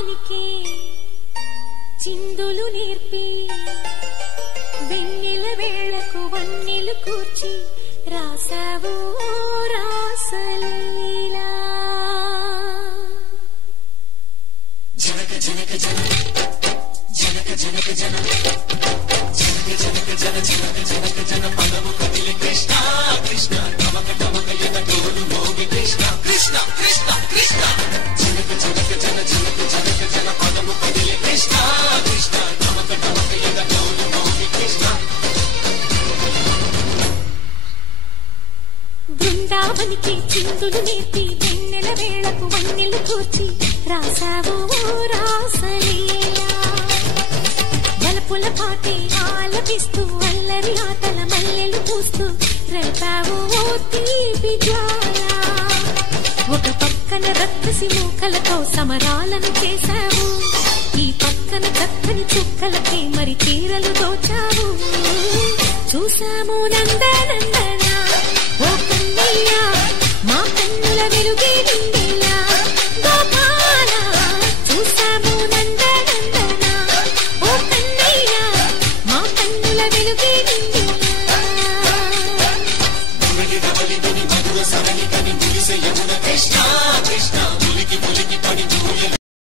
బృందావనికి చిందులు నేర్పి వెన్నెల వేళకు వన్నెలు కూర్చి రాసావు రాసలీలా జనక జనక జన జనక జనక జన జనక జనక జన జనక జనక జన పదము కదిలి కృష్ణ కృష్ణ తమక తమక యద డోలు మోగి కృష్ణ కృష్ణ కృష్ణ కృష్ణ జనక జనక జన జనక జనక జన పదము కదిలి కృష్ణ కృష్ణ తమక తమక యద డోలు మోగి కృష్ణ బృందావనికి చిందులు నేర్పి వెన్నెల వేళకు వన్నెలు కూర్చి రాసావు రాసలీలా గలపుల పాటే ఆలపిస్తూ అల్లరి ఆటల మల్లెలు పూస్తూ రేపావు తీపి జ్వాల ఒక పక్కన రక్కసి మూకలతో సమరాలను చేశావు ఈ పక్కన చక్కని చుక్కలకే మరి చీరలు దోచావు చూసాము నందనందన ఓ కన్నయ్య మా కన్నుల వెలుగే నిండేలా